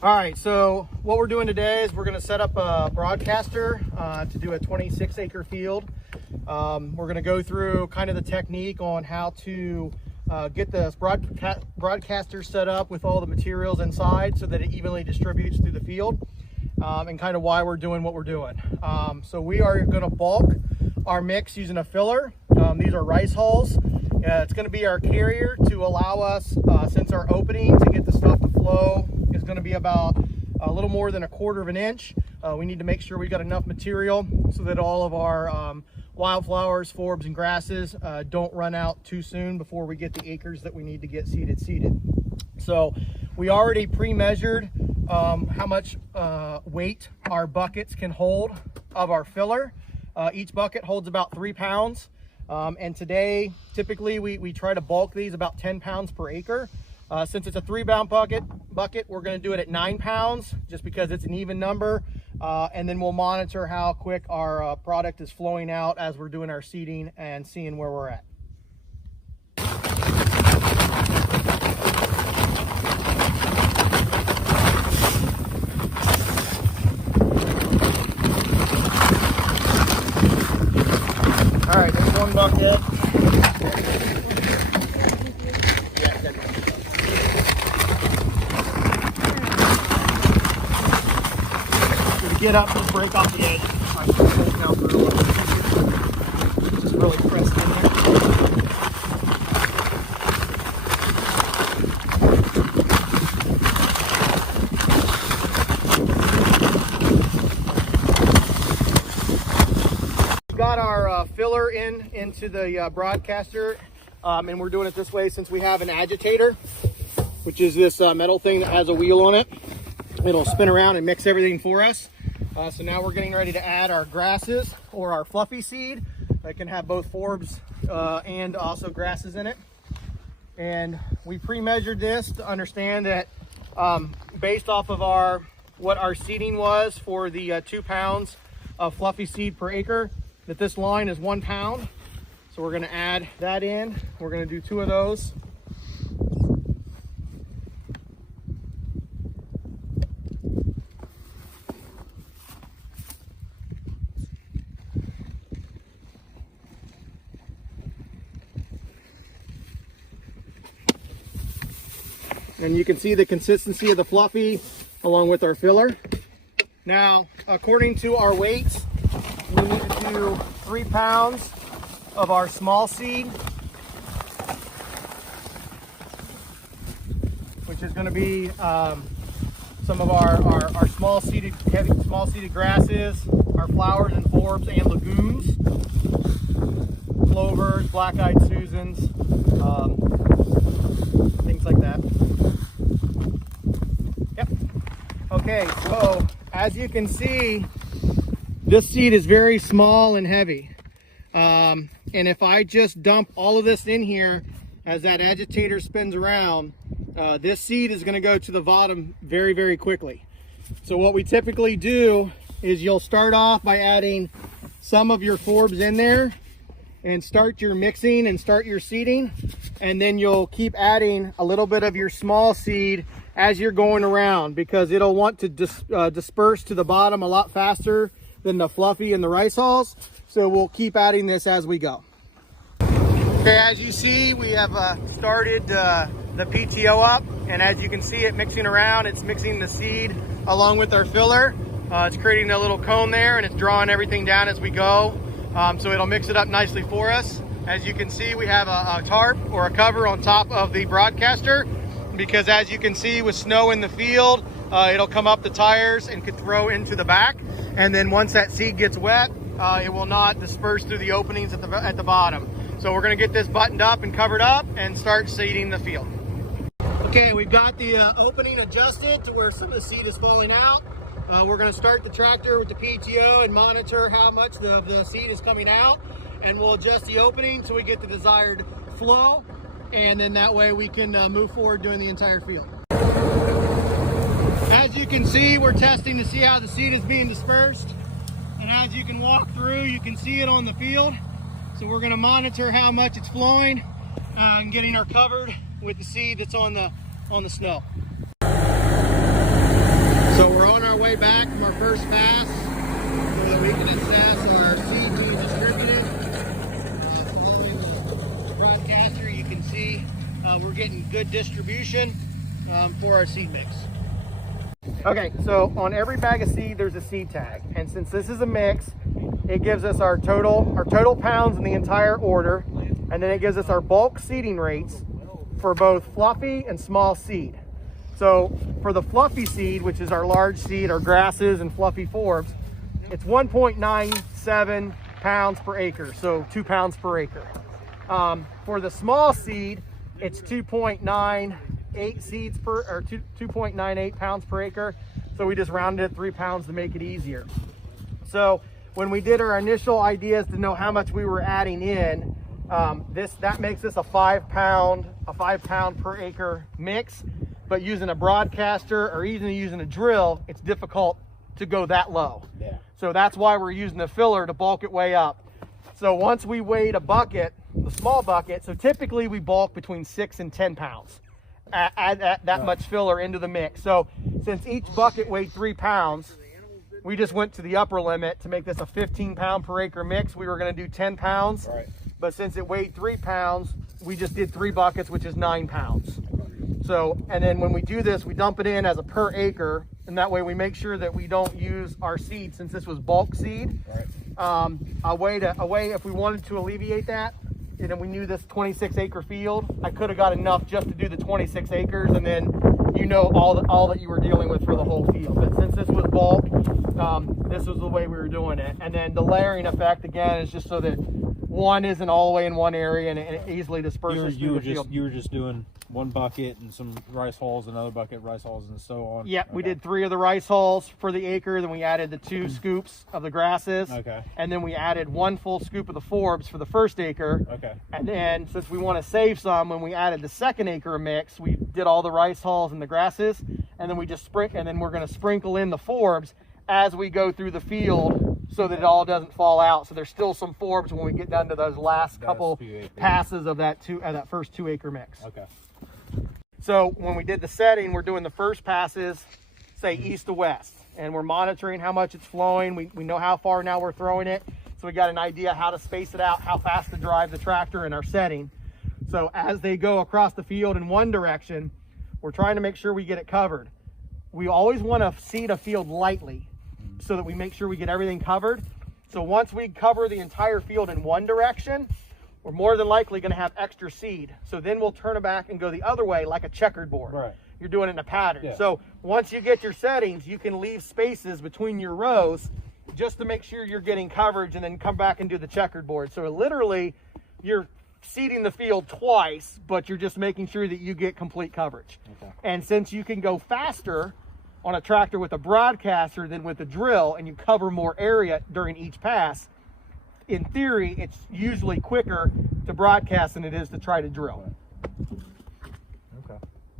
All right, so what we're doing today is we're going to set up a broadcaster to do a 26-acre field. We're going to go through kind of the technique on how to get the broadcaster set up with all the materials inside so that it evenly distributes through the field, and kind of why we're doing what we're doing. So we are going to bulk our mix using a filler. These are rice hulls. It's going to be our carrier to allow us, since our opening to get the stuff to flow is going to be about a little more than 1/4 of an inch. We need to make sure we got enough material so that all of our wildflowers, forbs, and grasses don't run out too soon before we get the acres that we need to get seeded. So we already pre-measured how much weight our buckets can hold of our filler. Each bucket holds about 3 pounds. And today, typically we try to bulk these about 10 pounds per acre. Since it's a 3-pound bucket, we're going to do it at 9 pounds just because it's an even number. And then we'll monitor how quick our product is flowing out as we're doing our seeding and seeing where we're at. All right, there's one bucket. Get up and break off the edge. I can pull it down through a little bit. Just really press it in there. We got our filler into the broadcaster, and we're doing it this way since we have an agitator, which is this metal thing that has a wheel on it. It'll spin around and mix everything for us. So now we're getting ready to add our grasses or our fluffy seed. That can have both forbs and also grasses in it. And we pre-measured this to understand that based off of what our seeding was for the 2 pounds of fluffy seed per acre, that this line is 1 pound. So we're going to add that in. We're going to do 2 of those. And you can see the consistency of the fluffy along with our filler. Now, according to our weights, we need to do 3 pounds of our small seed, which is going to be some of our small seeded grasses, our flowers and forbs and legumes, clovers, black-eyed Susans, things like that. Yep. Okay, so as you can see, this seed is very small and heavy. And if I just dump all of this in here as that agitator spins around, this seed is going to go to the bottom very, very quickly. So what we typically do is you'll start off by adding some of your forbs in there and start your mixing and start your seeding, and then you'll keep adding a little bit of your small seed as you're going around, because it'll want to disperse to the bottom a lot faster than the fluffy and the rice hulls. So we'll keep adding this as we go. Okay, as you see, we have started the PTO up, and as you can see it mixing around, it's mixing the seed along with our filler. It's creating a little cone there, and it's drawing everything down as we go. So it'll mix it up nicely for us. As you can see, we have a tarp or a cover on top of the broadcaster, because as you can see with snow in the field, it'll come up the tires and could throw into the back. And then once that seed gets wet, it will not disperse through the openings at the bottom. So we're going to get this buttoned up and covered up and start seeding the field. Okay, we've got the opening adjusted to where some of the seed is falling out. We're going to start the tractor with the PTO and monitor how much the seed is coming out, and we'll adjust the opening so we get the desired flow, and then that way we can move forward doing the entire field. As you can see, we're testing to see how the seed is being dispersed, and as you can walk through, you can see it on the field. So we're going to monitor how much it's flowing and getting her covered with the seed that's on the snow. getting good distribution for our seed mix. Okay, so on every bag of seed, there's a seed tag. And since this is a mix, it gives us our total pounds in the entire order. And then it gives us our bulk seeding rates for both fluffy and small seed. So for the fluffy seed, which is our large seed, our grasses and fluffy forbs, it's 1.97 pounds per acre, so 2 pounds per acre. For the small seed, it's 2.98 seeds per, or 2.98 pounds per acre. So we just rounded it 3 pounds to make it easier. So when we did our initial ideas to know how much we were adding in, that makes this a 5 pound per acre mix. But using a broadcaster or even using a drill, it's difficult to go that low. Yeah. So that's why we're using the filler to bulk it way up. So once we weighed a bucket, the small bucket, so typically we bulk between 6 and 10 pounds. Add that much filler into the mix. So since each bucket weighed 3 pounds, we just went to the upper limit to make this a 15 pound per acre mix. We were going to do 10 pounds, right. But since it weighed 3 pounds, we just did 3 buckets, which is 9 pounds. So, and then when we do this, we dump it in as a per acre, and that way we make sure that we don't use our seed, since this was bulk seed. Right. A way if we wanted to alleviate that, and then we knew this 26 acre field, I could have got enough just to do the 26 acres, and then all that you were dealing with for the whole field. But since this was bulk, this was the way we were doing it. And then the layering effect, again, is just so that one isn't all the way in one area and it easily disperses through the field. You were just doing 1 bucket and some rice hulls, another bucket, rice hulls, and so on? Yeah, okay. We did 3 of the rice hulls for the acre, then we added the 2 scoops of the grasses. Okay. And then we added 1 full scoop of the forbs for the first acre. Okay. And then, since we want to save some, when we added the second acre mix, we did all the rice hulls and the grasses, and then we just and then we're going to sprinkle in the forbs as we go through the field so that it all doesn't fall out. So there's still some forbs when we get down to those last couple passes of that first 2 acre mix. Okay. So when we did the setting, we're doing the first passes, say east to west, and we're monitoring how much it's flowing. We know how far now we're throwing it, so we got an idea how to space it out, how fast to drive the tractor in our setting. So as they go across the field in one direction, we're trying to make sure we get it covered. We always want to seed a field lightly so that we make sure we get everything covered. So once we cover the entire field in one direction, we're more than likely going to have extra seed. So then we'll turn it back and go the other way like a checkered board. Right. You're doing it in a pattern. Yeah. So once you get your settings, you can leave spaces between your rows just to make sure you're getting coverage, and then come back and do the checkered board. So literally you're seeding the field twice, but you're just making sure that you get complete coverage. Okay. And since you can go faster on a tractor with a broadcaster than with a drill, and you cover more area during each pass, in theory, it's usually quicker to broadcast than it is to try to drill.